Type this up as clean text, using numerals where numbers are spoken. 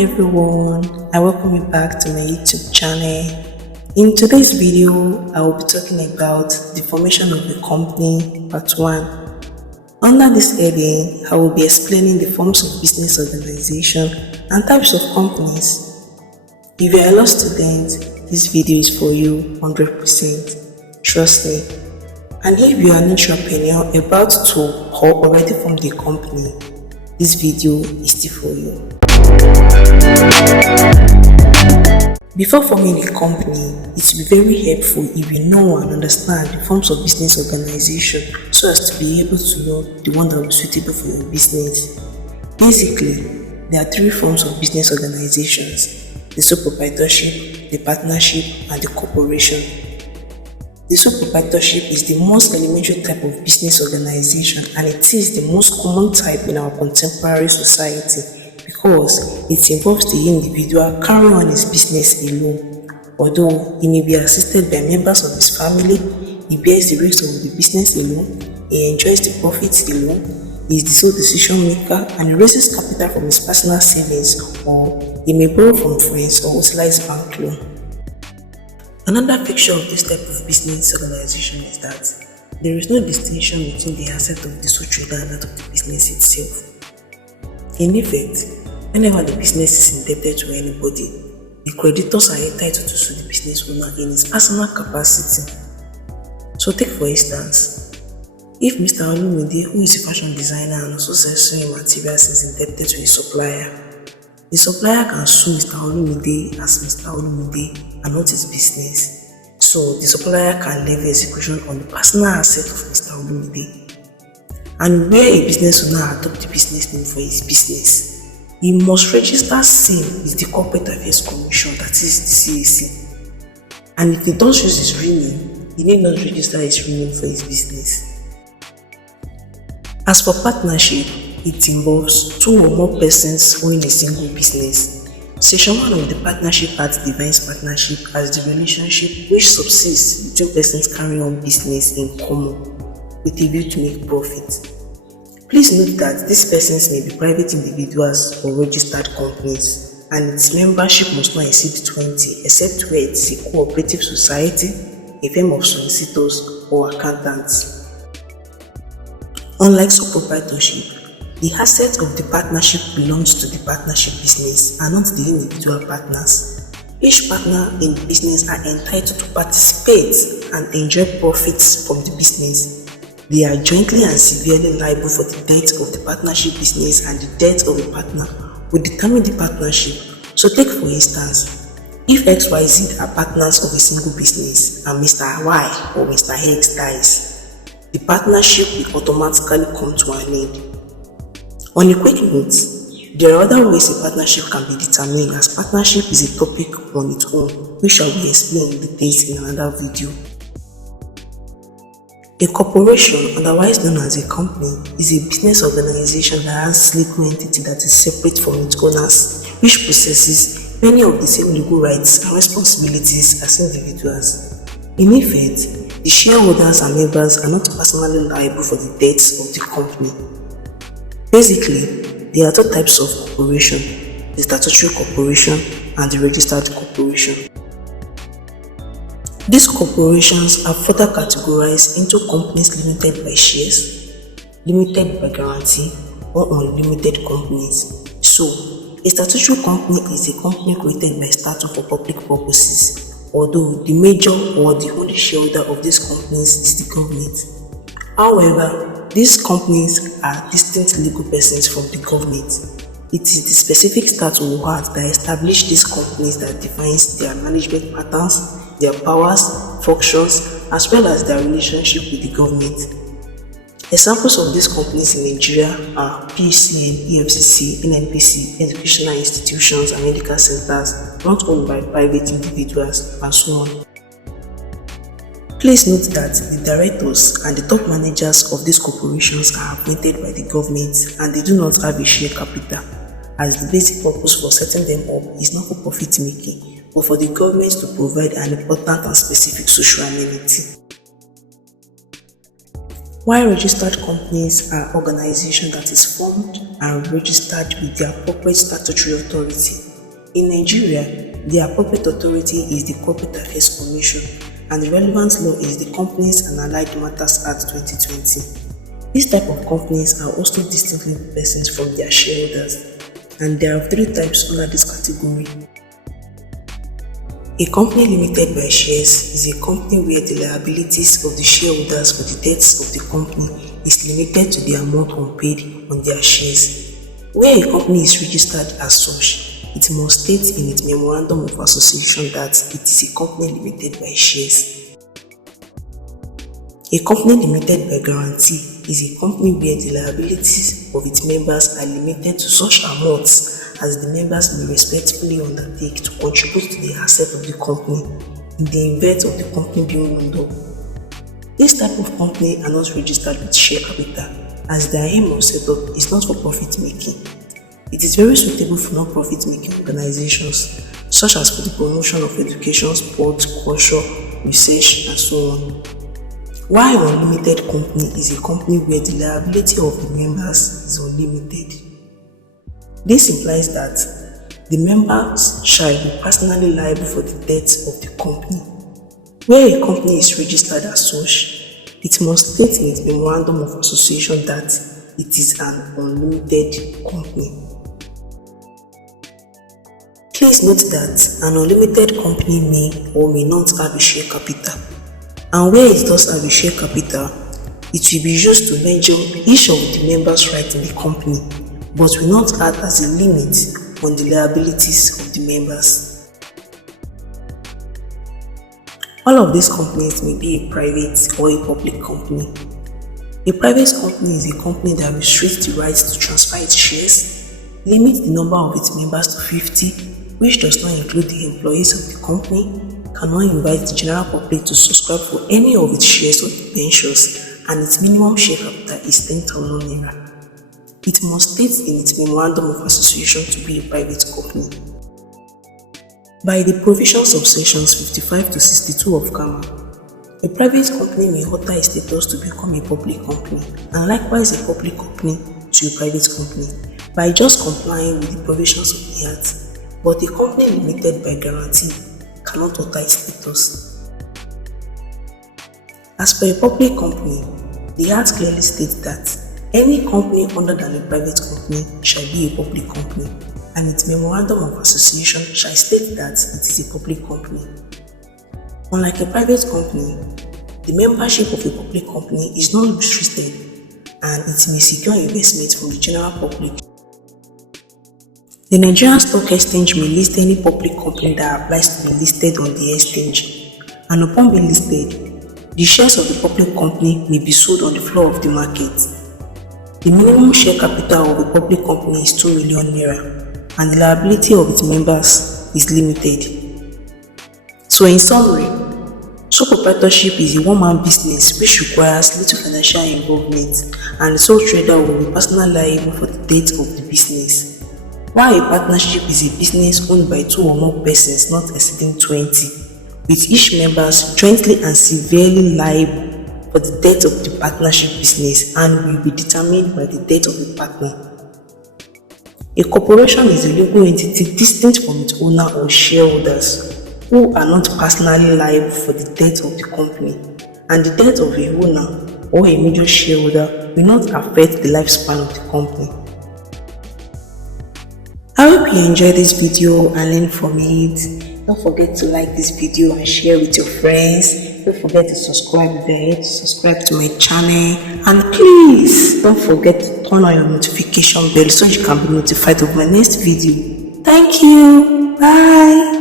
everyone, I welcome you back to my YouTube channel. In today's video, I will be talking about the formation of the company part 1. Under this heading, I will be explaining the forms of business organization and types of companies. If you are a law student, this video is for you 100%. Trust me. And if you are an entrepreneur about to or already formed a company, this video is still for you. Before forming a company, it will be very helpful if you know and understand the forms of business organization so as to be able to know the one that will be suitable for your business. Basically, there are 3 forms of business organizations: the sole proprietorship, the partnership, and the corporation. The sole proprietorship is the most elementary type of business organization, and it is the most common type in our contemporary society because it involves the individual carrying on his business alone. Although he may be assisted by members of his family, he bears the risk of the business alone, he enjoys the profits alone, he is the sole decision maker, and he raises capital from his personal savings, or he may borrow from friends or utilize bank loan. Another feature of this type of business organization is that there is no distinction between the asset of the sole trader and that of the business itself. In effect, whenever the business is indebted to anybody, the creditors are entitled to sue the business owner in his personal capacity. So take for instance, if Mr. Olumide, who is a fashion designer and also sells sewing materials, is indebted to his supplier, the supplier can sue Mr. Olumide as Mr. Olumide and not his business. So the supplier can levy execution on the personal asset of Mr. Olumide. And where a business owner adopts the business name for his business, he must register same with the Corporate Affairs Commission, that is the CAC. And if he does use his real name, he need not register his real name for his business. As for partnership, it involves 2 or more persons owning a single business. Section 1 of the Partnership Act defines partnership as the relationship which subsists between persons carrying on business in common with a view to make profit. Please note that these persons may be private individuals or registered companies, and its membership must not exceed 20 except where it is a cooperative society, a firm of solicitors, or accountants. Unlike sole proprietorship, the assets of the partnership belongs to the partnership business and not the individual partners. Each partner in the business are entitled to participate and enjoy profits from the business. They are jointly and severally liable for the debt of the partnership business, and the debt of a partner will determine the partnership. So take for instance, if XYZ are partners of a single business and Mr. Y or Mr. X dies, the partnership will automatically come to an end. On a quick note, there are other ways a partnership can be determined, as partnership is a topic on its own, which shall be explained in details in another video. A corporation, otherwise known as a company, is a business organization that has legal entity that is separate from its owners, which possesses many of the same legal rights and responsibilities as individuals. In effect, the shareholders and members are not personally liable for the debts of the company. Basically, there are 2 types of corporation: the statutory corporation and the registered corporation. These corporations are further categorized into companies limited by shares, limited by guarantee, or unlimited companies. So, a statutory company is a company created by statute for public purposes, although the major or the only shareholder of these companies is the government. However, these companies are distinct legal persons from the government. It is the specific statute or act that establishes these companies that defines their management patterns, their powers, functions, as well as their relationship with the government. Examples of these companies in Nigeria are PCN, EFCC, NNPC, educational institutions and medical centers not owned by private individuals, and so on. Please note that the directors and the top managers of these corporations are appointed by the government, and they do not have a share capital, as the basic purpose for setting them up is not for profit making, but for the government to provide an important and specific social amenity. While registered companies are organizations that is formed and registered with their appropriate statutory authority, In Nigeria, the appropriate authority is the Corporate Affairs Commission, and the relevant law is the Companies and Allied Matters Act 2020. These type of companies are also distinctly persons from their shareholders, and there are 3 types under this category. A company limited by shares is a company where the liabilities of the shareholders for the debts of the company is limited to the amount unpaid on their shares. Where a company is registered as such, it must state in its memorandum of association that it is a company limited by shares. A company limited by guarantee is a company where the liabilities of its members are limited to such amounts as the members may respectively undertake to contribute to the asset of the company in the event of the company being wound up. This type of company are not registered with share capital, as their aim of setup is not for profit making. It is very suitable for non-profit making organizations, such as for the promotion of education, sports, culture, research, and so on. While an unlimited company is a company where the liability of the members is unlimited. This implies that the members shall be personally liable for the debts of the company. Where a company is registered as such, it must state in its memorandum of association that it is an unlimited company. Please note that an unlimited company may or may not have a share capital, and where it does have a share capital, it will be used to measure each of the members' rights in the company, but will not act as a limit on the liabilities of the members. All of these companies may be a private or a public company. A private company is a company that restricts the right to transfer its shares, limits the number of its members to 50, which does not include the employees of the company, cannot invite the general public to subscribe for any of its shares or debentures, and its minimum share capital is 10,000 naira. It must state in its memorandum of association to be a private company. By the provisions of sections 55 to 62 of CAMA, a private company may alter its status to become a public company, and likewise a public company to a private company, by just complying with the provisions of the Act. But a company limited by guarantee cannot alter its status. As for a public company, the Act clearly states that any company other than a private company shall be a public company, and its memorandum of association shall state that it is a public company. Unlike a private company, the membership of a public company is not restricted, and it may secure investment from the general public. The Nigerian Stock Exchange may list any public company that applies to be listed on the exchange, and upon being listed, the shares of the public company may be sold on the floor of the market. The minimum share capital of a public company is 2 million naira, and the liability of its members is limited. So in summary, sole proprietorship is a one-man business which requires little financial involvement, and the sole trader will be personally liable for the debts of the business. While a partnership is a business owned by 2 or more persons not exceeding 20, with each member jointly and severally liable for the debt of the partnership business and will be determined by the debt of the partner. A corporation is a legal entity distinct from its owner or shareholders who are not personally liable for the debt of the company, and the debt of a owner or a major shareholder will not affect the lifespan of the company. I hope you enjoyed this video and learned from it. Don't forget to like this video and share with your friends. Don't forget to subscribe if you're here to subscribe to my channel, and please don't forget to turn on your notification bell so you can be notified of my next video. Thank you. Bye.